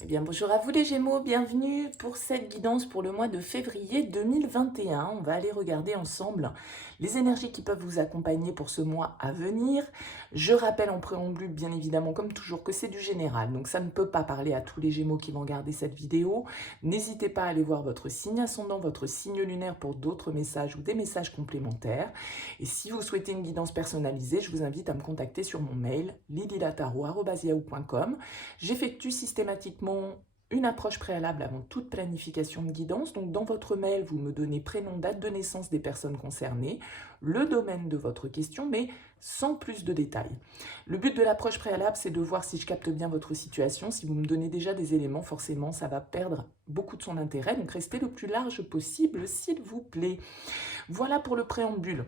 Eh bien, bonjour à vous les Gémeaux, bienvenue pour cette guidance pour le mois de février 2021. On va aller regarder ensemble les énergies qui peuvent vous accompagner pour ce mois à venir. Je rappelle en préambule, bien évidemment, comme toujours, que c'est du général, donc ça ne peut pas parler à tous les Gémeaux qui vont regarder cette vidéo. N'hésitez pas à aller voir votre signe ascendant, votre signe lunaire pour d'autres messages ou des messages complémentaires. Et si vous souhaitez une guidance personnalisée, je vous invite à me contacter sur mon mail lilylataro@yahoo.com. J'effectue systématiquement une approche préalable avant toute planification de guidance. Donc dans votre mail, vous me donnez prénom, date de naissance des personnes concernées, le domaine de votre question, mais sans plus de détails. Le but de l'approche préalable, c'est de voir si je capte bien votre situation. Si vous me donnez déjà des éléments, forcément, ça va perdre beaucoup de son intérêt. Donc restez le plus large possible, s'il vous plaît. Voilà pour le préambule.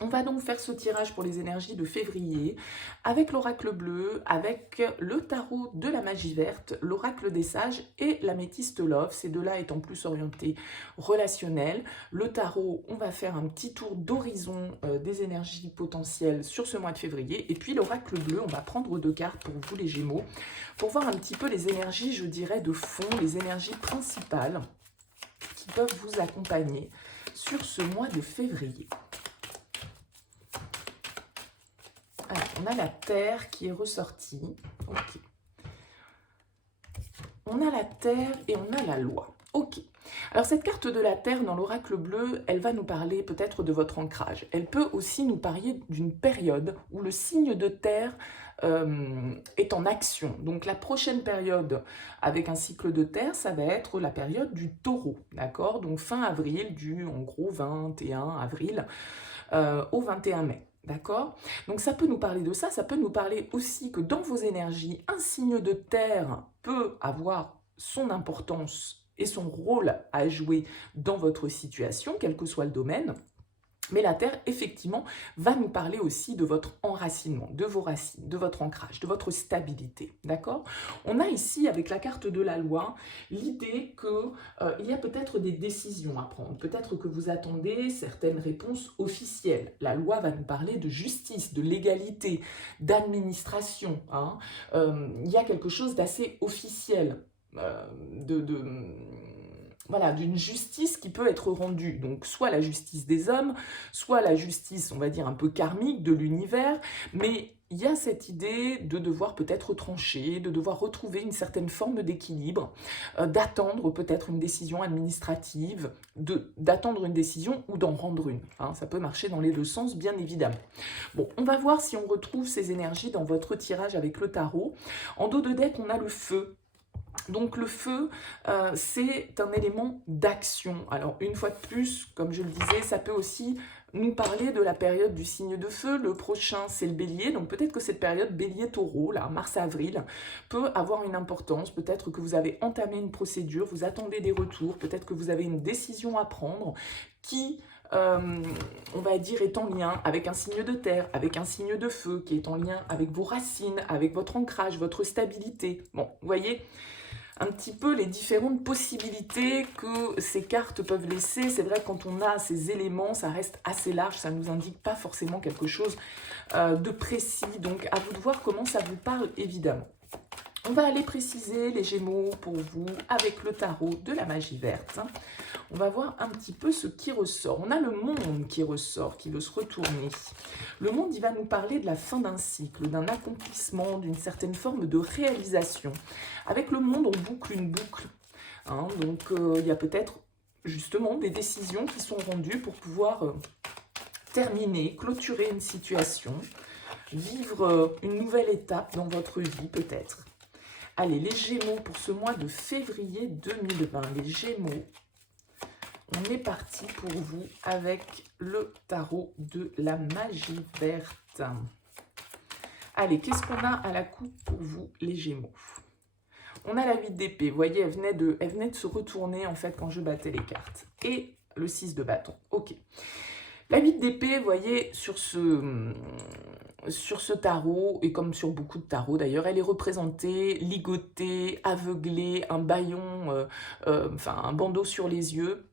On va donc faire ce tirage pour les énergies de février avec l'oracle bleu, avec le tarot de la magie verte, l'oracle des sages et l'améthyste love, ces deux-là étant plus orientés relationnels. Le tarot, on va faire un petit tour d'horizon des énergies potentielles sur ce mois de février. Et puis l'oracle bleu, on va prendre deux cartes pour vous les Gémeaux, pour voir un petit peu les énergies, je dirais, de fond, les énergies principales qui peuvent vous accompagner sur ce mois de février. Alors, on a la Terre qui est ressortie. Ok. On a la Terre et on a la Loi. Ok. Alors, cette carte de la Terre dans l'oracle bleu, elle va nous parler peut-être de votre ancrage. Elle peut aussi nous parler d'une période où le signe de Terre est en action. Donc, la prochaine période avec un cycle de Terre, ça va être la période du Taureau. D'accord? Donc, fin avril, en gros 21 avril au 21 mai. D'accord? Donc ça peut nous parler de ça peut nous parler aussi que dans vos énergies, un signe de terre peut avoir son importance et son rôle à jouer dans votre situation, quel que soit le domaine. Mais la Terre, effectivement, va nous parler aussi de votre enracinement, de vos racines, de votre ancrage, de votre stabilité. D'accord? On a ici, avec la carte de la loi, l'idée qu'il y a peut-être des décisions à prendre. Peut-être que vous attendez certaines réponses officielles. La loi va nous parler de justice, de légalité, d'administration. Hein. Il y a quelque chose d'assez officiel, voilà, d'une justice qui peut être rendue. Donc soit la justice des hommes, soit la justice, on va dire, un peu karmique de l'univers, mais il y a cette idée de devoir peut-être trancher, de devoir retrouver une certaine forme d'équilibre, d'attendre peut-être une décision administrative, d'attendre une décision ou d'en rendre une. Hein, ça peut marcher dans les deux sens, bien évidemment. Bon, on va voir si on retrouve ces énergies dans votre tirage avec le tarot. En dos de deck, on a le feu. Donc le feu, c'est un élément d'action. Alors une fois de plus, comme je le disais, ça peut aussi nous parler de la période du signe de feu. Le prochain, c'est le bélier. Donc peut-être que cette période bélier-taureau, là, mars-avril, peut avoir une importance. Peut-être que vous avez entamé une procédure, vous attendez des retours, peut-être que vous avez une décision à prendre qui... on va dire, est en lien avec un signe de terre, avec un signe de feu, qui est en lien avec vos racines, avec votre ancrage, votre stabilité. Bon, vous voyez un petit peu les différentes possibilités que ces cartes peuvent laisser. C'est vrai que quand on a ces éléments, ça reste assez large, ça ne nous indique pas forcément quelque chose de précis. Donc à vous de voir comment ça vous parle, évidemment. On va aller préciser les Gémeaux pour vous avec le tarot de la magie verte. On va voir un petit peu ce qui ressort. On a le monde qui ressort, qui veut se retourner. Le monde, il va nous parler de la fin d'un cycle, d'un accomplissement, d'une certaine forme de réalisation. Avec le monde, on boucle une boucle. Hein, donc, il y a peut-être justement des décisions qui sont rendues pour pouvoir terminer, clôturer une situation, vivre une nouvelle étape dans votre vie peut-être. Allez, les Gémeaux pour ce mois de février 2020. Les Gémeaux, on est parti pour vous avec le tarot de la magie verte. Allez, qu'est-ce qu'on a à la coupe pour vous, les Gémeaux? On a la 8 d'épée. Vous voyez, elle venait de se retourner, en fait, quand je battais les cartes. Et le 6 de bâton. Ok. La 8 d'épée, vous voyez, sur ce tarot, et comme sur beaucoup de tarots d'ailleurs, elle est représentée, ligotée, aveuglée, un bâillon, enfin un bandeau sur les yeux.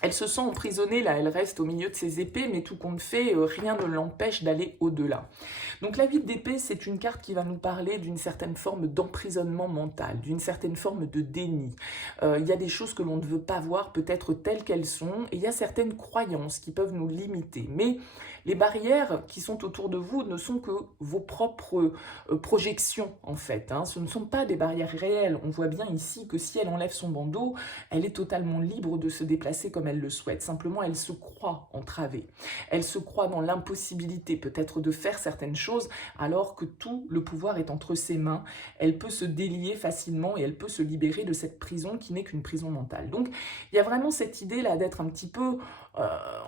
Elle se sent emprisonnée, là, elle reste au milieu de ses épées, mais tout compte fait, rien ne l'empêche d'aller au-delà. Donc la 8 d'épée, c'est une carte qui va nous parler d'une certaine forme d'emprisonnement mental, d'une certaine forme de déni. Il y a des choses que l'on ne veut pas voir peut-être telles qu'elles sont, et il y a certaines croyances qui peuvent nous limiter. Mais les barrières qui sont autour de vous ne sont que vos propres projections, en fait. Hein. Ce ne sont pas des barrières réelles. On voit bien ici que si elle enlève son bandeau, elle est totalement libre de se déplacer comme elle le souhaite. Simplement, elle se croit entravée. Elle se croit dans l'impossibilité peut-être de faire certaines choses alors que tout le pouvoir est entre ses mains. Elle peut se délier facilement et elle peut se libérer de cette prison qui n'est qu'une prison mentale. Donc, il y a vraiment cette idée-là d'être un petit peu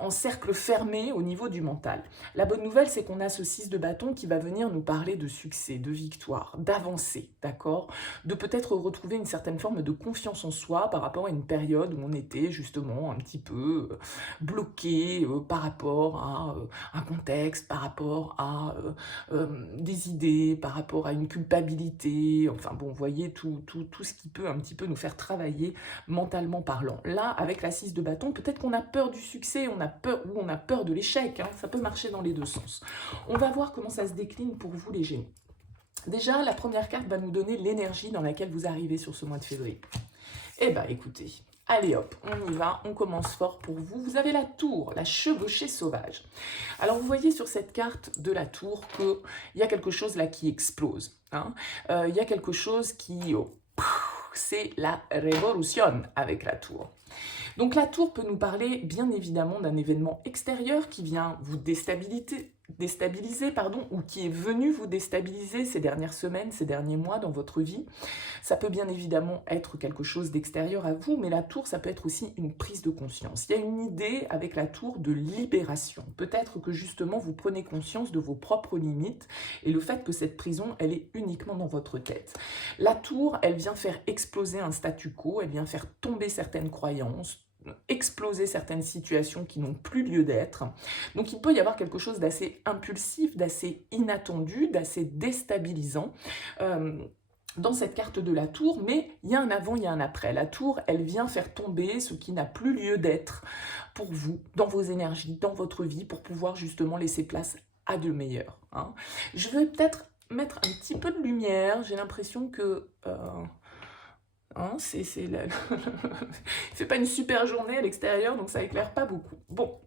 en cercle fermé au niveau du mental. La bonne nouvelle, c'est qu'on a ce 6 de bâton qui va venir nous parler de succès, de victoire, d'avancer, d'accord? De peut-être retrouver une certaine forme de confiance en soi par rapport à une période où on était justement un petit peu bloqué par rapport à un contexte, par rapport à des idées, par rapport à une culpabilité, enfin bon, vous voyez tout ce qui peut un petit peu nous faire travailler mentalement parlant. Là, avec la 6 de bâton, peut-être qu'on a peur du succès, on a peur, ou on a peur de l'échec, hein, ça peut marcher dans les deux sens. On va voir comment ça se décline pour vous les Gémeaux. Déjà, la première carte va nous donner l'énergie dans laquelle vous arrivez sur ce mois de février. Eh bien, écoutez, allez hop, on y va, on commence fort pour vous. Vous avez la tour, la chevauchée sauvage. Alors, vous voyez sur cette carte de la tour qu'il y a quelque chose là qui explose. Hein. Il y a quelque chose qui... Oh, c'est la révolution avec la tour. Donc la tour peut nous parler bien évidemment d'un événement extérieur qui vient vous déstabiliser, ou qui est venu vous déstabiliser ces dernières semaines, ces derniers mois dans votre vie. Ça peut bien évidemment être quelque chose d'extérieur à vous, mais la tour, ça peut être aussi une prise de conscience. Il y a une idée avec la tour de libération. Peut-être que justement vous prenez conscience de vos propres limites et le fait que cette prison, elle est uniquement dans votre tête. La tour, elle vient faire exploser un statu quo, elle vient faire tomber certaines croyances, exploser certaines situations qui n'ont plus lieu d'être. Donc il peut y avoir quelque chose d'assez impulsif, d'assez inattendu, d'assez déstabilisant dans cette carte de la tour, mais il y a un avant, il y a un après. La tour, elle vient faire tomber ce qui n'a plus lieu d'être pour vous, dans vos énergies, dans votre vie, pour pouvoir justement laisser place à de meilleurs. Hein. Je vais peut-être mettre un petit peu de lumière, j'ai l'impression que... Hein, il fait pas une super journée à l'extérieur, donc ça éclaire pas beaucoup. Bon,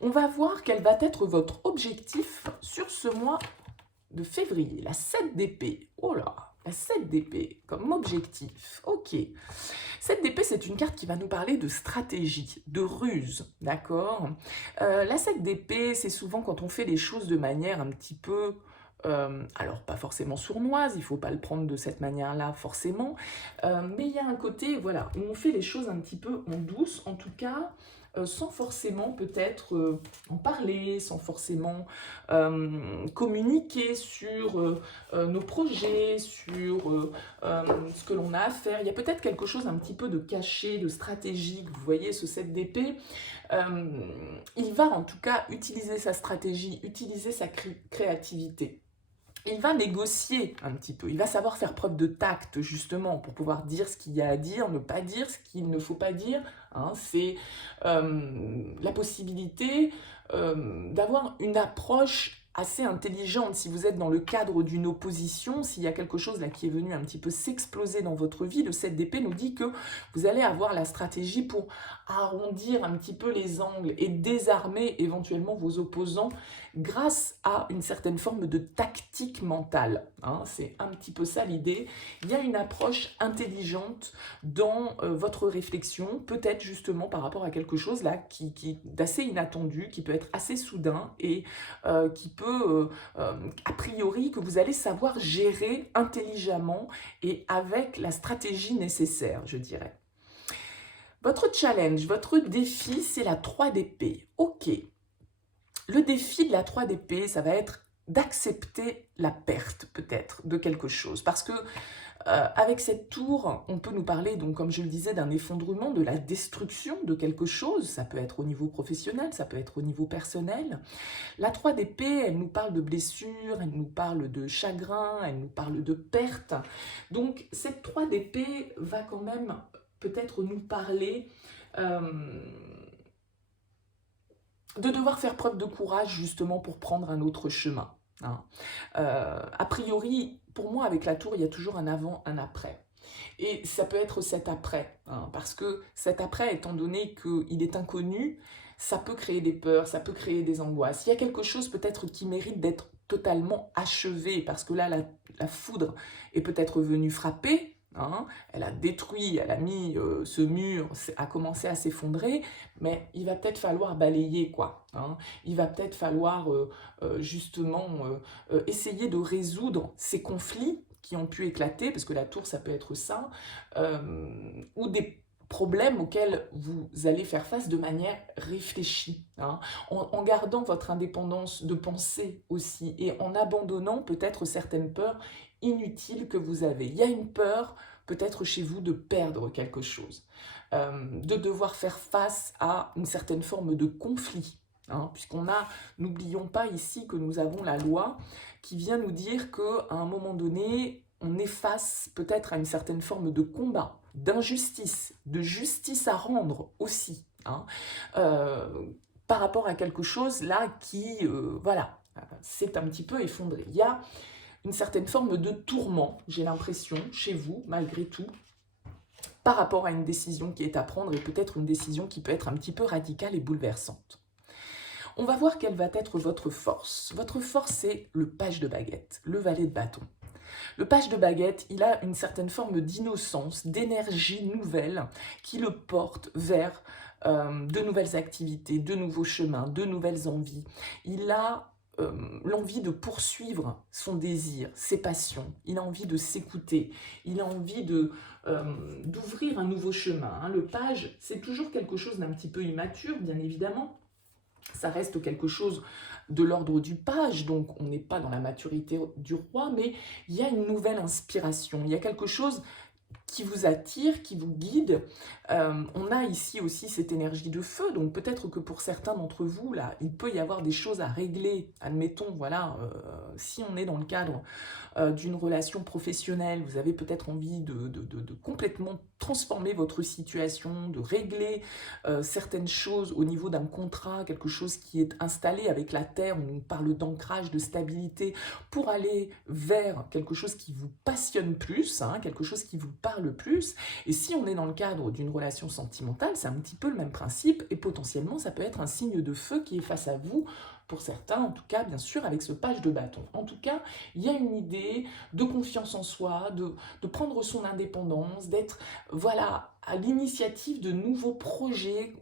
on va voir quel va être votre objectif sur ce mois de février. La 7 d'épée. Oh là, la 7 d'épée comme objectif. Ok. 7 d'épée, c'est une carte qui va nous parler de stratégie, de ruse, d'accord. La 7 d'épée, c'est souvent quand on fait les choses de manière un petit peu... alors pas forcément sournoise, il ne faut pas le prendre de cette manière-là forcément, mais il y a un côté, voilà, où on fait les choses un petit peu en douce, en tout cas, sans forcément peut-être en parler, sans forcément communiquer sur nos projets, sur ce que l'on a à faire. Il y a peut-être quelque chose un petit peu de caché, de stratégique, vous voyez ce 7 d'épée, il va en tout cas utiliser sa stratégie, utiliser sa créativité. Il va négocier un petit peu, il va savoir faire preuve de tact justement pour pouvoir dire ce qu'il y a à dire, ne pas dire ce qu'il ne faut pas dire. Hein, c'est la possibilité d'avoir une approche assez intelligente. Si vous êtes dans le cadre d'une opposition, s'il y a quelque chose là qui est venu un petit peu s'exploser dans votre vie, le 7 d'épée nous dit que vous allez avoir la stratégie pour arrondir un petit peu les angles et désarmer éventuellement vos opposants grâce à une certaine forme de tactique mentale. Hein, c'est un petit peu ça l'idée. Il y a une approche intelligente dans votre réflexion, peut-être justement par rapport à quelque chose là qui d'assez inattendu, qui peut être assez soudain et qui peut, a priori, que vous allez savoir gérer intelligemment et avec la stratégie nécessaire, je dirais. Votre challenge, votre défi, c'est la 3 d'épée. Ok. Le défi de la 3 d'épée, ça va être d'accepter la perte, peut-être, de quelque chose. Parce que avec cette tour, on peut nous parler, donc, comme je le disais, d'un effondrement, de la destruction de quelque chose. Ça peut être au niveau professionnel, ça peut être au niveau personnel. La 3 d'épée, elle nous parle de blessures, elle nous parle de chagrin, elle nous parle de perte. Donc, cette 3 d'épée va quand même peut-être nous parler de devoir faire preuve de courage justement pour prendre un autre chemin, hein. A priori, pour moi, avec la tour, il y a toujours un avant, un après. Et ça peut être cet après, hein, parce que cet après, étant donné qu'il est inconnu, ça peut créer des peurs, ça peut créer des angoisses. Il y a quelque chose peut-être qui mérite d'être totalement achevé, parce que là, la foudre est peut-être venue frapper, hein, elle a détruit, elle a mis ce mur, a commencé à s'effondrer, mais il va peut-être falloir balayer, quoi, hein. Il va peut-être falloir justement essayer de résoudre ces conflits qui ont pu éclater, parce que la tour, ça peut être ça, ou des problèmes auxquels vous allez faire face de manière réfléchie, hein, en gardant votre indépendance de pensée aussi, et en abandonnant peut-être certaines peurs inutiles que vous avez. Il y a une peur peut-être chez vous de perdre quelque chose, de devoir faire face à une certaine forme de conflit, hein, puisqu'on a, n'oublions pas ici que nous avons la loi qui vient nous dire qu'à un moment donné, on est face peut-être à une certaine forme de combat, d'injustice, de justice à rendre aussi, hein, par rapport à quelque chose là qui, voilà, s'est un petit peu effondré. Il y a une certaine forme de tourment, j'ai l'impression, chez vous, malgré tout, par rapport à une décision qui est à prendre, et peut-être une décision qui peut être un petit peu radicale et bouleversante. On va voir quelle va être votre force. Votre force, c'est le page de baguette, le valet de bâton. Le page de baguette, il a une certaine forme d'innocence, d'énergie nouvelle qui le porte vers de nouvelles activités, de nouveaux chemins, de nouvelles envies. Il a l'envie de poursuivre son désir, ses passions. Il a envie de s'écouter. Il a envie d'ouvrir un nouveau chemin, hein. Le page, c'est toujours quelque chose d'un petit peu immature, bien évidemment. Ça reste quelque chose de l'ordre du page, donc on n'est pas dans la maturité du roi, mais il y a une nouvelle inspiration, il y a quelque chose qui vous attire, qui vous guide. On a ici aussi cette énergie de feu, donc peut-être que pour certains d'entre vous, là, il peut y avoir des choses à régler. Admettons, voilà, si on est dans le cadre d'une relation professionnelle, vous avez peut-être envie de complètement transformer votre situation, de régler certaines choses au niveau d'un contrat, quelque chose qui est installé avec la terre, où on parle d'ancrage, de stabilité, pour aller vers quelque chose qui vous passionne plus, hein, quelque chose qui vous parle plus. Et si on est dans le cadre d'une relation sentimentale, c'est un petit peu le même principe, et potentiellement ça peut être un signe de feu qui est face à vous, pour certains, en tout cas, bien sûr, avec ce page de bâton. En tout cas, il y a une idée de confiance en soi, de prendre son indépendance, d'être, voilà, à l'initiative de nouveaux projets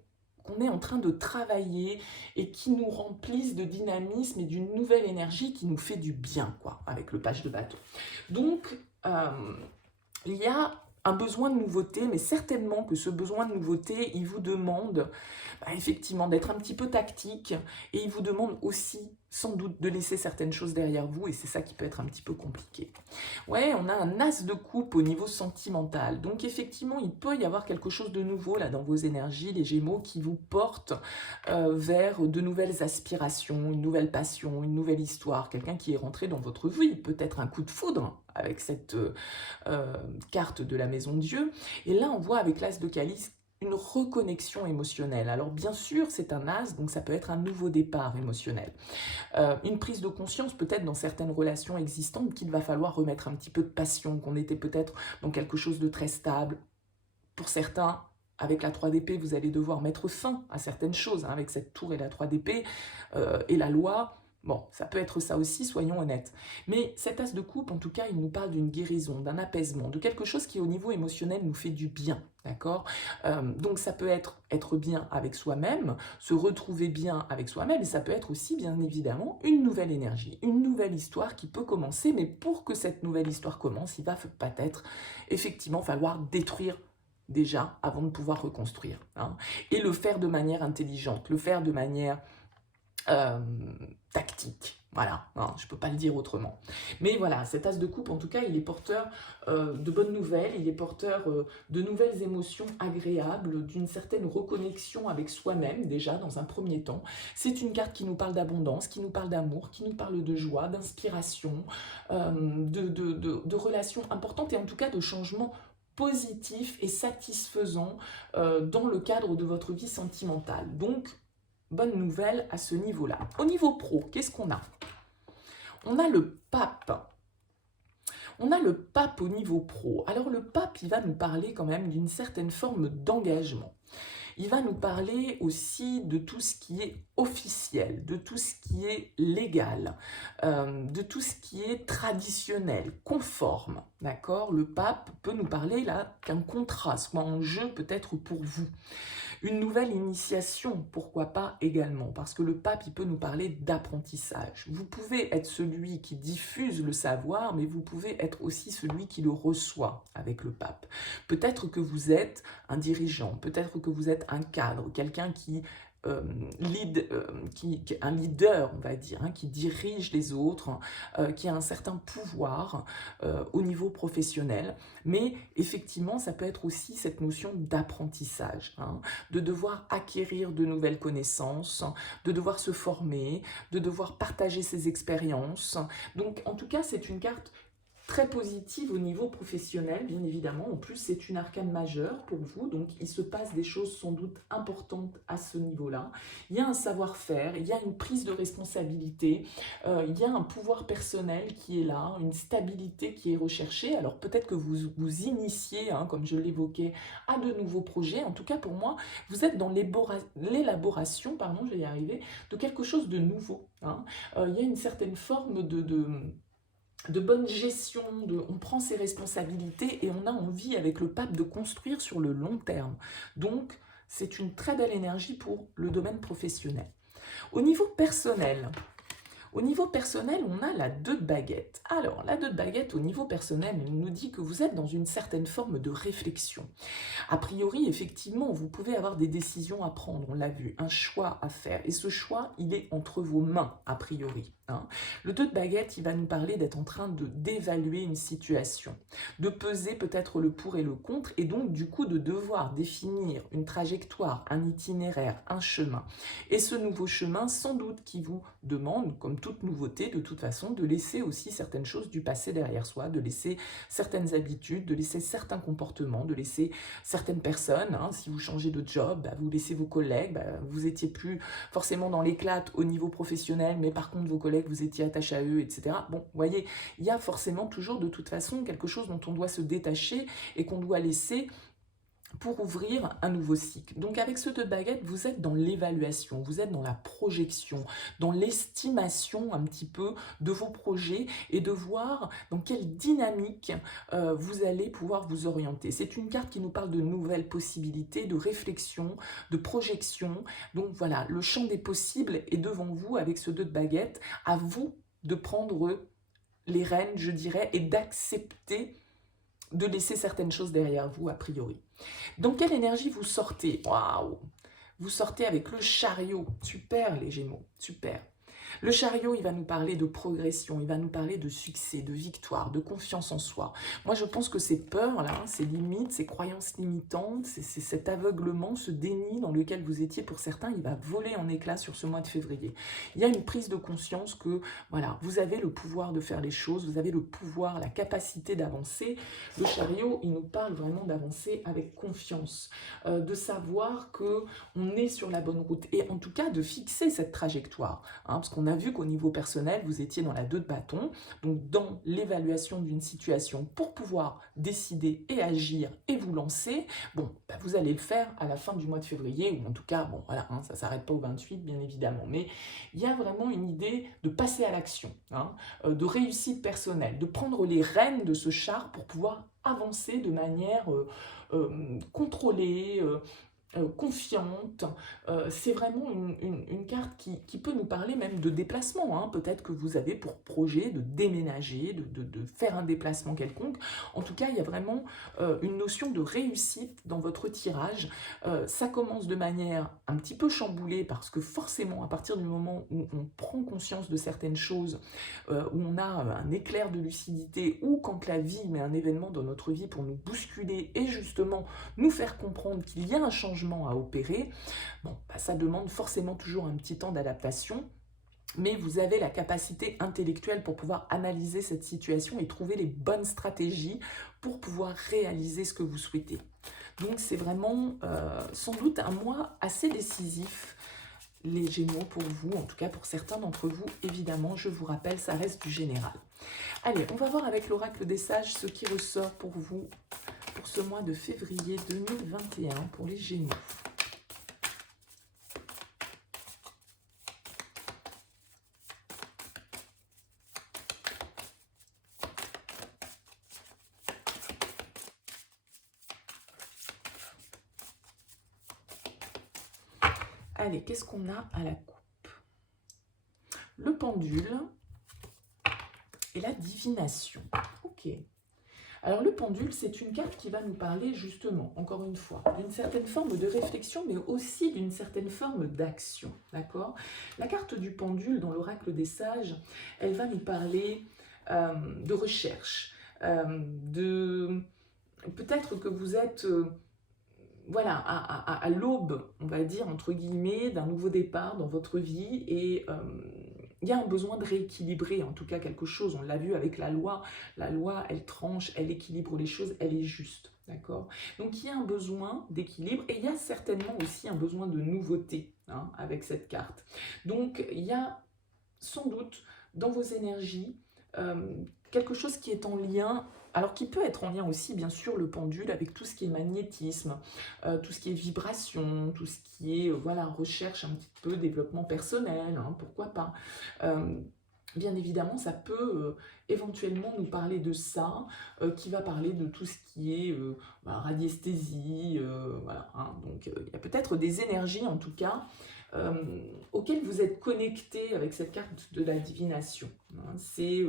qu'on est en train de travailler et qui nous remplissent de dynamisme et d'une nouvelle énergie qui nous fait du bien, quoi, avec le page de bâton. Donc, il y a un besoin de nouveauté, mais certainement que ce besoin de nouveauté, il vous demande effectivement d'être un petit peu tactique, et il vous demande aussi sans doute de laisser certaines choses derrière vous, et c'est ça qui peut être un petit peu compliqué. Ouais, on a un as de coupe au niveau sentimental, donc effectivement il peut y avoir quelque chose de nouveau là dans vos énergies, les Gémeaux, qui vous porte vers de nouvelles aspirations, une nouvelle passion, une nouvelle histoire, quelqu'un qui est rentré dans votre vie, peut-être un coup de foudre avec cette carte de la maison Dieu. Et là on voit avec l'as de calice une reconnexion émotionnelle. Alors bien sûr, c'est un as, donc ça peut être un nouveau départ émotionnel. Une prise de conscience peut-être dans certaines relations existantes qu'il va falloir remettre un petit peu de passion, qu'on était peut-être dans quelque chose de très stable. Pour certains, avec la 3 d'épée, vous allez devoir mettre fin à certaines choses, hein, avec cette tour et la 3 d'épée, et la loi. Bon, ça peut être ça aussi, soyons honnêtes. Mais cet as de coupe, en tout cas, il nous parle d'une guérison, d'un apaisement, de quelque chose qui, au niveau émotionnel, nous fait du bien, d'accord? Donc ça peut être bien avec soi-même, se retrouver bien avec soi-même, et ça peut être aussi, bien évidemment, une nouvelle énergie, une nouvelle histoire qui peut commencer, mais pour que cette nouvelle histoire commence, il va peut-être, effectivement, falloir détruire déjà avant de pouvoir reconstruire, hein, et le faire de manière intelligente, le faire de manière tactique. Voilà, hein, je ne peux pas le dire autrement. Mais voilà, cet as de coupe, en tout cas, il est porteur de bonnes nouvelles, il est porteur de nouvelles émotions agréables, d'une certaine reconnexion avec soi-même, déjà, dans un premier temps. C'est une carte qui nous parle d'abondance, qui nous parle d'amour, qui nous parle de joie, d'inspiration, de relations importantes, et en tout cas de changements positif et satisfaisant dans le cadre de votre vie sentimentale. Donc, bonne nouvelle à ce niveau-là. Au niveau pro, qu'est-ce qu'on a? On a le pape. On a le pape au niveau pro. Alors le pape, il va nous parler quand même d'une certaine forme d'engagement. Il va nous parler aussi de tout ce qui est officiel, de tout ce qui est légal, de tout ce qui est traditionnel, conforme. D'accord? Le pape peut nous parler là qu'un contrat soit en jeu peut-être pour vous. Une nouvelle initiation, pourquoi pas également, parce que le pape, il peut nous parler d'apprentissage. Vous pouvez être celui qui diffuse le savoir, mais vous pouvez être aussi celui qui le reçoit avec le pape. Peut-être que vous êtes un dirigeant, peut-être que vous êtes un cadre, quelqu'un qui un leader, on va dire, hein, qui dirige les autres, qui a un certain pouvoir au niveau professionnel. Mais effectivement, ça peut être aussi cette notion d'apprentissage, hein, de devoir acquérir de nouvelles connaissances, de devoir se former, de devoir partager ses expériences. Donc, en tout cas, c'est une carte très positive au niveau professionnel, bien évidemment. En plus, c'est une arcane majeure pour vous, donc il se passe des choses sans doute importantes à ce niveau-là. Il y a un savoir-faire, il y a une prise de responsabilité, il y a un pouvoir personnel qui est là, une stabilité qui est recherchée. Alors peut-être que vous vous initiez, hein, comme je l'évoquais, à de nouveaux projets. En tout cas, pour moi, vous êtes dans l'élaboration, pardon, je vais y arriver, de quelque chose de nouveau, hein. Il y a une certaine forme de bonne gestion, on prend ses responsabilités et on a envie avec le pape de construire sur le long terme. Donc, c'est une très belle énergie pour le domaine professionnel. Au niveau personnel, on a la 2 de baguette. Alors, la 2 de baguette, au niveau personnel, elle nous dit que vous êtes dans une certaine forme de réflexion. A priori, effectivement, vous pouvez avoir des décisions à prendre, on l'a vu, un choix à faire. Et ce choix, il est entre vos mains, a priori. Hein. Le 2 de baguette, il va nous parler d'être en train d'évaluer une situation, de peser peut-être le pour et le contre, et donc du coup de devoir définir une trajectoire, un itinéraire, un chemin. Et ce nouveau chemin, sans doute, qui vous demande, comme toute nouveauté, de toute façon, de laisser aussi certaines choses du passé derrière soi, de laisser certaines habitudes, de laisser certains comportements, de laisser certaines personnes. Hein. Si vous changez de job, bah, vous laissez vos collègues, bah, vous n'étiez plus forcément dans l'éclat au niveau professionnel, mais par contre vos collègues, vous étiez attaché à eux, etc. Bon, vous voyez, il y a forcément toujours de toute façon quelque chose dont on doit se détacher et qu'on doit laisser pour ouvrir un nouveau cycle. Donc avec ce 2 de baguette, vous êtes dans l'évaluation, vous êtes dans la projection, dans l'estimation un petit peu de vos projets et de voir dans quelle dynamique vous allez pouvoir vous orienter. C'est une carte qui nous parle de nouvelles possibilités, de réflexion, de projection. Donc voilà, le champ des possibles est devant vous avec ce 2 de baguette. À vous de prendre les rênes, je dirais, et d'accepter de laisser certaines choses derrière vous, a priori. Dans quelle énergie vous sortez? Waouh! Vous sortez avec le chariot. Super, les Gémeaux, super. Le chariot, il va nous parler de progression, il va nous parler de succès, de victoire, de confiance en soi. Moi, je pense que ces peurs-là, ces limites, ces croyances limitantes, c'est cet aveuglement, ce déni dans lequel vous étiez, pour certains, il va voler en éclats sur ce mois de février. Il y a une prise de conscience que, voilà, vous avez le pouvoir de faire les choses, vous avez le pouvoir, la capacité d'avancer. Le chariot, il nous parle vraiment d'avancer avec confiance, de savoir qu'on est sur la bonne route et en tout cas de fixer cette trajectoire, hein, parce qu'on a vu qu'au niveau personnel, vous étiez dans la 2 de bâton, donc dans l'évaluation d'une situation pour pouvoir décider et agir et vous lancer. Bon, bah vous allez le faire à la fin du mois de février, ou en tout cas, bon voilà, hein, ça ne s'arrête pas au 28, bien évidemment, mais il y a vraiment une idée de passer à l'action, hein, de réussite personnelle, de prendre les rênes de ce char pour pouvoir avancer de manière contrôlée, confiante. C'est vraiment une carte qui peut nous parler même de déplacement, hein. Peut-être que vous avez pour projet de déménager, de faire un déplacement quelconque. En tout cas, il y a vraiment une notion de réussite dans votre tirage. Ça commence de manière un petit peu chamboulée parce que forcément, à partir du moment où on prend conscience de certaines choses, où on a un éclair de lucidité, ou quand la vie met un événement dans notre vie pour nous bousculer et justement nous faire comprendre qu'il y a un changement à opérer, bon, bah, ça demande forcément toujours un petit temps d'adaptation. mais vous avez la capacité intellectuelle pour pouvoir analyser cette situation et trouver les bonnes stratégies pour pouvoir réaliser ce que vous souhaitez. Donc c'est vraiment sans doute un mois assez décisif, les Gémeaux, pour vous, en tout cas pour certains d'entre vous, évidemment, je vous rappelle, ça reste du général. Allez, on va voir avec l'oracle des sages ce qui ressort pour vous pour ce mois de février 2021 pour les Gémeaux. Allez, qu'est-ce qu'on a à la coupe? Le pendule et la divination. Ok. Alors le pendule, c'est une carte qui va nous parler justement, encore une fois, d'une certaine forme de réflexion, mais aussi d'une certaine forme d'action, d'accord? La carte du pendule dans l'oracle des sages, elle va nous parler de recherche, de... Peut-être que vous êtes... voilà, à l'aube, on va dire, entre guillemets, d'un nouveau départ dans votre vie et il y a un besoin de rééquilibrer, en tout cas quelque chose, on l'a vu avec la loi, elle tranche, elle équilibre les choses, elle est juste, d'accord? Donc il y a un besoin d'équilibre et il y a certainement aussi un besoin de nouveauté hein, avec cette carte. Donc il y a sans doute dans vos énergies quelque chose qui est en lien, alors qui peut être en lien aussi bien sûr le pendule avec tout ce qui est magnétisme, tout ce qui est vibration, tout ce qui est voilà, recherche un petit peu, développement personnel, hein, pourquoi pas. Bien évidemment, ça peut éventuellement nous parler de ça, qui va parler de tout ce qui est radiesthésie, voilà, hein. Donc il y a peut-être des énergies en tout cas, auxquelles vous êtes connecté avec cette carte de la divination. Hein. C'est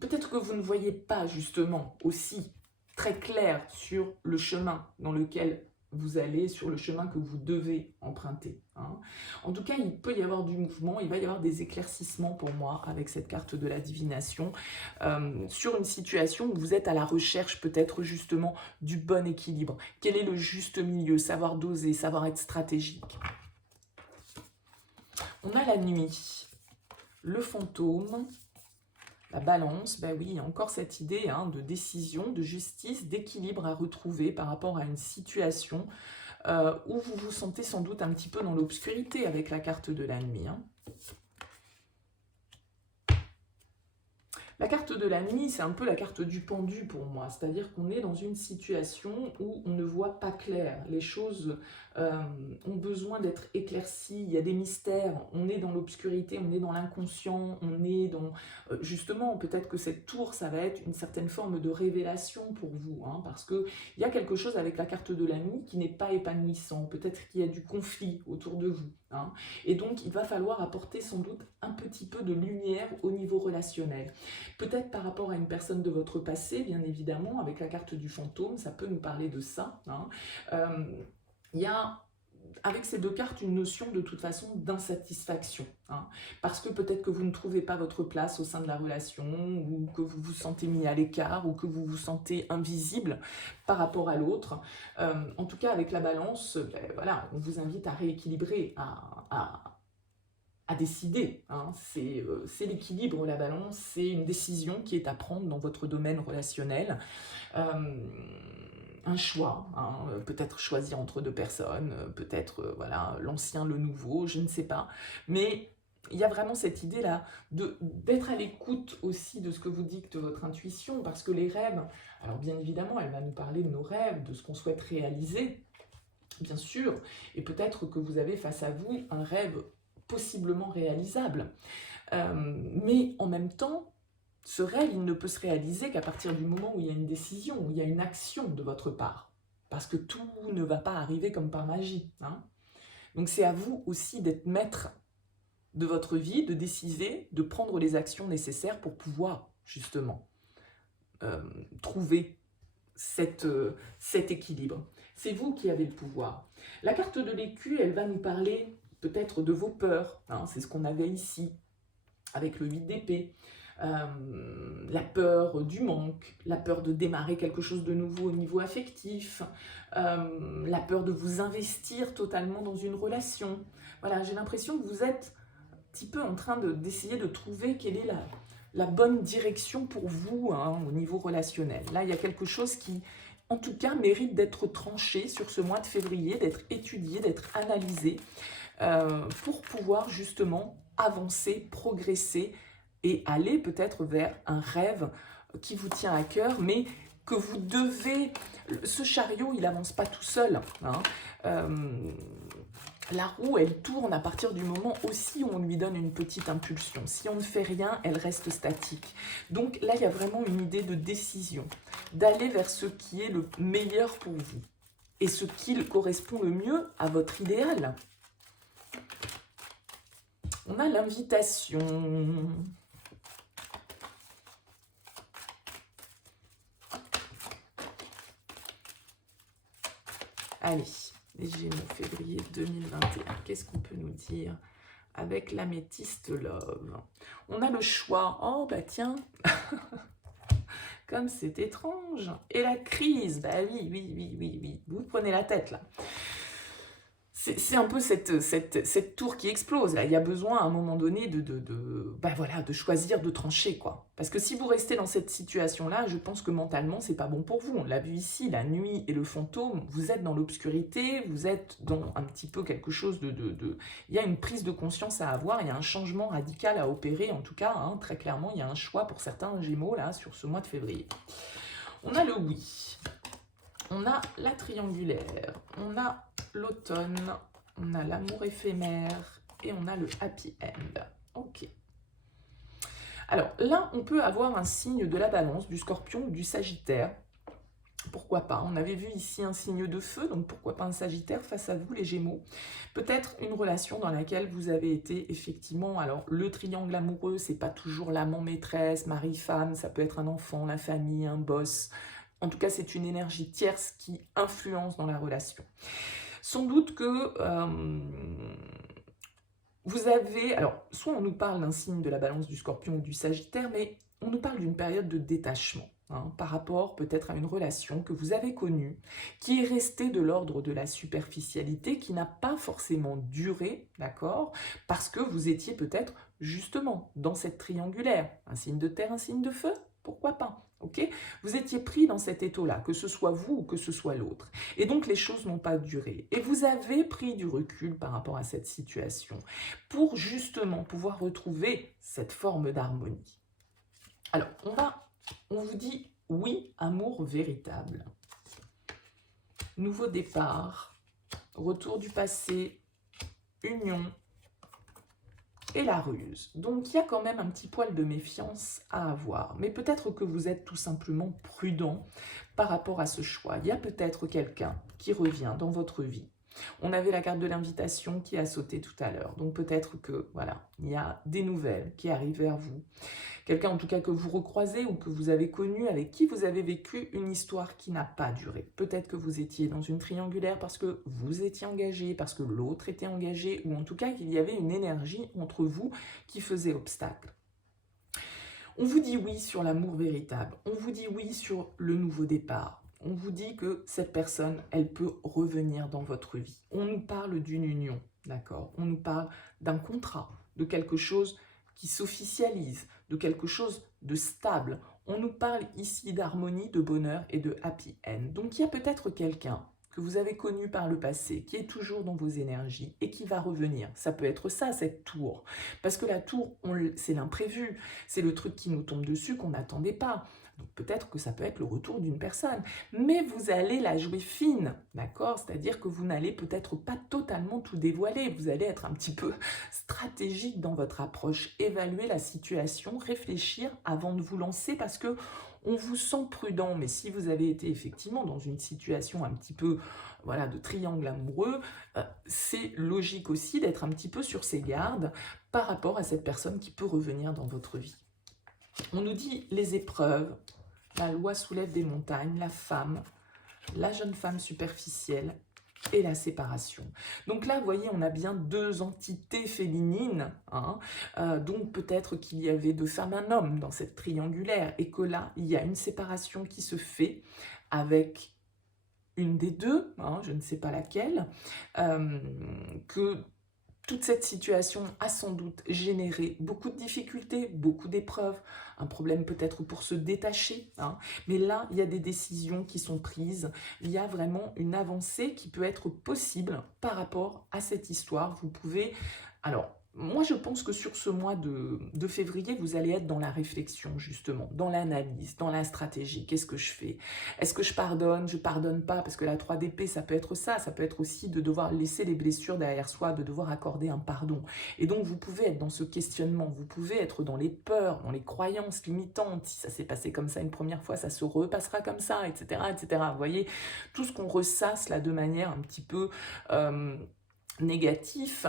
peut-être que vous ne voyez pas justement aussi très clair sur le chemin dans lequel vous allez, sur le chemin que vous devez emprunter. Hein. En tout cas, il peut y avoir du mouvement, il va y avoir des éclaircissements pour moi avec cette carte de la divination, sur une situation où vous êtes à la recherche peut-être justement du bon équilibre. Quel est le juste milieu? Savoir doser, savoir être stratégique. On a la nuit, le fantôme, la balance, ben oui, encore cette idée hein, de décision, de justice, d'équilibre à retrouver par rapport à une situation où vous vous sentez sans doute un petit peu dans l'obscurité avec la carte de la nuit. Hein. La carte de la nuit, c'est un peu la carte du pendu pour moi, c'est-à-dire qu'on est dans une situation où on ne voit pas clair, les choses ont besoin d'être éclaircies, il y a des mystères, on est dans l'obscurité, on est dans l'inconscient, on est dans... justement, peut-être que cette tour, ça va être une certaine forme de révélation pour vous, hein, parce qu'il y a quelque chose avec la carte de la nuit qui n'est pas épanouissant, peut-être qu'il y a du conflit autour de vous, hein, et donc il va falloir apporter sans doute un petit peu de lumière au niveau relationnel. Peut-être par rapport à une personne de votre passé, bien évidemment, avec la carte du fantôme, ça peut nous parler de ça. Hein. Il y a, avec ces deux cartes, une notion de toute façon d'insatisfaction. Hein, parce que peut-être que vous ne trouvez pas votre place au sein de la relation, ou que vous vous sentez mis à l'écart, ou que vous vous sentez invisible par rapport à l'autre. En tout cas, avec la balance, voilà, on vous invite à rééquilibrer, à décider. Hein. C'est l'équilibre, la balance, c'est une décision qui est à prendre dans votre domaine relationnel. Un choix, hein, peut-être choisir entre deux personnes, peut-être voilà, l'ancien, le nouveau, je ne sais pas. Mais il y a vraiment cette idée-là d'être à l'écoute aussi de ce que vous dicte votre intuition, parce que les rêves, alors bien évidemment, elle va nous parler de nos rêves, de ce qu'on souhaite réaliser, bien sûr, et peut-être que vous avez face à vous un rêve possiblement réalisable. Mais en même temps, ce rêve, il ne peut se réaliser qu'à partir du moment où il y a une décision, où il y a une action de votre part. Parce que tout ne va pas arriver comme par magie. Hein. Donc c'est à vous aussi d'être maître de votre vie, de décider, de prendre les actions nécessaires pour pouvoir justement trouver cet équilibre. C'est vous qui avez le pouvoir. La carte de l'écu, elle va nous parler peut-être de vos peurs. Hein, c'est ce qu'on avait ici avec le 8 d'épée. La peur du manque, la peur de démarrer quelque chose de nouveau au niveau affectif, la peur de vous investir totalement dans une relation. Voilà, j'ai l'impression que vous êtes petit peu en train d'essayer de trouver quelle est la bonne direction pour vous, hein, au niveau relationnel. Là, il y a quelque chose qui, en tout cas, mérite d'être tranché sur ce mois de février, d'être étudié, d'être analysé, pour pouvoir justement avancer, progresser et aller peut-être vers un rêve qui vous tient à cœur, mais que vous devez... Ce chariot, il n'avance pas tout seul, hein. La roue, elle tourne à partir du moment aussi où on lui donne une petite impulsion. Si on ne fait rien, elle reste statique. Donc là, il y a vraiment une idée de décision, d'aller vers ce qui est le meilleur pour vous et ce qui correspond le mieux à votre idéal. On a l'invitation. Allez, les Gémeaux, février 2021. Qu'est-ce qu'on peut nous dire avec l'améthyste love? On a le choix. Oh, bah tiens, comme c'est étrange. Et la crise, bah oui. Vous prenez la tête, là. C'est un peu cette tour qui explose. Là. Il y a besoin à un moment donné de choisir, de trancher, quoi. Parce que si vous restez dans cette situation-là, je pense que mentalement, c'est pas bon pour vous. On l'a vu ici, la nuit et le fantôme, vous êtes dans l'obscurité, vous êtes dans un petit peu quelque chose Il y a une prise de conscience à avoir, il y a un changement radical à opérer, en tout cas, hein, très clairement, il y a un choix pour certains Gémeaux, là, sur ce mois de février. On a le oui. On a la triangulaire, on a l'automne, on a l'amour éphémère et on a le happy end. Ok. Alors là, on peut avoir un signe de la balance, du scorpion ou du sagittaire. Pourquoi pas? On avait vu ici un signe de feu, donc pourquoi pas un sagittaire face à vous, les Gémeaux? Peut-être une relation dans laquelle vous avez été effectivement... Alors, le triangle amoureux, c'est pas toujours l'amant maîtresse, mari-femme, ça peut être un enfant, la famille, un boss... En tout cas, c'est une énergie tierce qui influence dans la relation. Sans doute que vous avez... Alors, soit on nous parle d'un signe de la balance du scorpion ou du sagittaire, mais on nous parle d'une période de détachement, hein, par rapport peut-être à une relation que vous avez connue, qui est restée de l'ordre de la superficialité, qui n'a pas forcément duré, d'accord, parce que vous étiez peut-être justement dans cette triangulaire. Un signe de terre, un signe de feu, pourquoi pas? Okay, vous étiez pris dans cet étau-là, que ce soit vous ou que ce soit l'autre. Et donc, les choses n'ont pas duré. Et vous avez pris du recul par rapport à cette situation pour justement pouvoir retrouver cette forme d'harmonie. Alors, on vous dit oui, amour véritable. Nouveau départ, retour du passé, union, et la ruse. Donc, il y a quand même un petit poil de méfiance à avoir. Mais peut-être que vous êtes tout simplement prudent par rapport à ce choix. Il y a peut-être quelqu'un qui revient dans votre vie. On avait la carte de l'invitation qui a sauté tout à l'heure. Donc, peut-être que, voilà, il y a des nouvelles qui arrivent vers vous. Quelqu'un en tout cas que vous recroisez ou que vous avez connu, avec qui vous avez vécu une histoire qui n'a pas duré. Peut-être que vous étiez dans une triangulaire parce que vous étiez engagé, parce que l'autre était engagé, ou en tout cas qu'il y avait une énergie entre vous qui faisait obstacle. On vous dit oui sur l'amour véritable, on vous dit oui sur le nouveau départ. On vous dit que cette personne, elle peut revenir dans votre vie. On nous parle d'une union, d'accord? On nous parle d'un contrat, de quelque chose qui s'officialise, de quelque chose de stable. On nous parle ici d'harmonie, de bonheur et de happy end. Donc il y a peut-être quelqu'un que vous avez connu par le passé, qui est toujours dans vos énergies et qui va revenir. Ça peut être ça, cette tour. Parce que la tour, c'est l'imprévu, c'est le truc qui nous tombe dessus qu'on n'attendait pas. Donc peut-être que ça peut être le retour d'une personne. Mais vous allez la jouer fine, d'accord? C'est-à-dire que vous n'allez peut-être pas totalement tout dévoiler. Vous allez être un petit peu stratégique dans votre approche. Évaluer la situation, réfléchir avant de vous lancer parce que on vous sent prudent. Mais si vous avez été effectivement dans une situation un petit peu voilà, de triangle amoureux, c'est logique aussi d'être un petit peu sur ses gardes par rapport à cette personne qui peut revenir dans votre vie. On nous dit les épreuves, la loi soulève des montagnes, la femme, la jeune femme superficielle et la séparation. Donc là, vous voyez, on a bien deux entités féminines, hein, donc peut-être qu'il y avait deux femmes, un homme dans cette triangulaire, et que là, il y a une séparation qui se fait avec une des deux, hein, je ne sais pas laquelle, que Toute cette situation a sans doute généré beaucoup de difficultés, beaucoup d'épreuves, un problème peut-être pour se détacher, hein. Mais là, il y a des décisions qui sont prises, il y a vraiment une avancée qui peut être possible par rapport à cette histoire. Vous pouvez... Alors, moi, je pense que sur ce mois de février, vous allez être dans la réflexion, justement, dans l'analyse, dans la stratégie. Qu'est-ce que je fais? Est-ce que je pardonne? Je pardonne pas? Parce que la 3 d'épée, ça peut être ça. Ça peut être aussi de devoir laisser les blessures derrière soi, de devoir accorder un pardon. Et donc, vous pouvez être dans ce questionnement. Vous pouvez être dans les peurs, dans les croyances limitantes. Si ça s'est passé comme ça une première fois, ça se repassera comme ça, etc., etc. Vous voyez, tout ce qu'on ressasse là de manière un petit peu... négatif,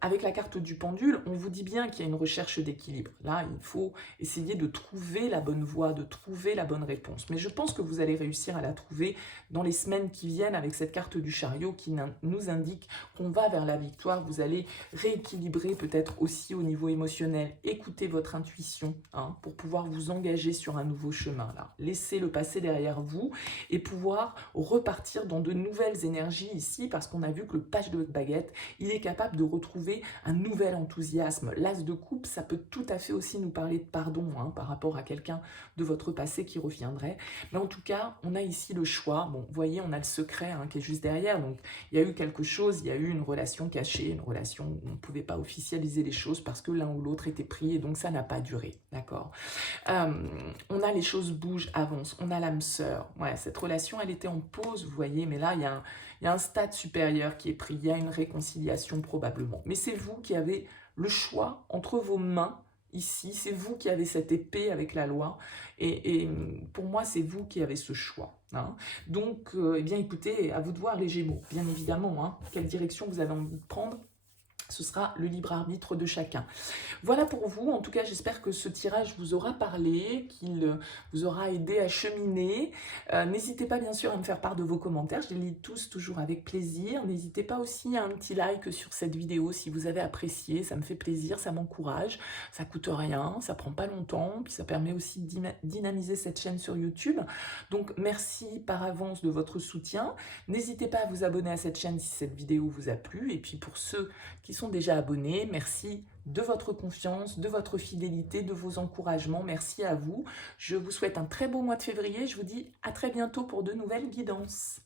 avec la carte du pendule, on vous dit bien qu'il y a une recherche d'équilibre. Là, il faut essayer de trouver la bonne voie, de trouver la bonne réponse. Mais je pense que vous allez réussir à la trouver dans les semaines qui viennent avec cette carte du chariot qui nous indique qu'on va vers la victoire. Vous allez rééquilibrer peut-être aussi au niveau émotionnel. Écoutez votre intuition, hein, pour pouvoir vous engager sur un nouveau chemin. Là. Laissez le passé derrière vous et pouvoir repartir dans de nouvelles énergies ici, parce qu'on a vu que le page de baguette, il est capable de retrouver un nouvel enthousiasme. L'as de coupe, ça peut tout à fait aussi nous parler de pardon, hein, par rapport à quelqu'un de votre passé qui reviendrait. Mais en tout cas, on a ici le choix. Bon, vous voyez, on a le secret, hein, qui est juste derrière. Donc, il y a eu quelque chose, il y a eu une relation cachée, une relation où on ne pouvait pas officialiser les choses parce que l'un ou l'autre était pris et donc ça n'a pas duré, d'accord. On a les choses bougent, avancent, on a l'âme sœur. Ouais, cette relation, elle était en pause, vous voyez, mais là, il y a un stade supérieur qui est pris, il y a une réconciliation probablement. Mais c'est vous qui avez le choix entre vos mains, ici, c'est vous qui avez cette épée avec la loi, et pour moi, c'est vous qui avez ce choix. Hein. Donc, eh bien, écoutez, à vous de voir les Gémeaux, bien évidemment, hein, quelle direction vous avez envie de prendre. Ce sera le libre arbitre de chacun. Voilà pour vous. En tout cas, j'espère que ce tirage vous aura parlé, qu'il vous aura aidé à cheminer. N'hésitez pas, bien sûr, à me faire part de vos commentaires. Je les lis tous toujours avec plaisir. N'hésitez pas aussi à un petit like sur cette vidéo si vous avez apprécié. Ça me fait plaisir, ça m'encourage. Ça coûte rien, ça prend pas longtemps. Puis ça permet aussi de dynamiser cette chaîne sur YouTube. Donc, merci par avance de votre soutien. N'hésitez pas à vous abonner à cette chaîne si cette vidéo vous a plu. Et puis, pour ceux qui sont déjà abonnés, merci de votre confiance, de votre fidélité, de vos encouragements. Merci à vous. Je vous souhaite un très beau mois de février. Je vous dis à très bientôt pour de nouvelles guidances.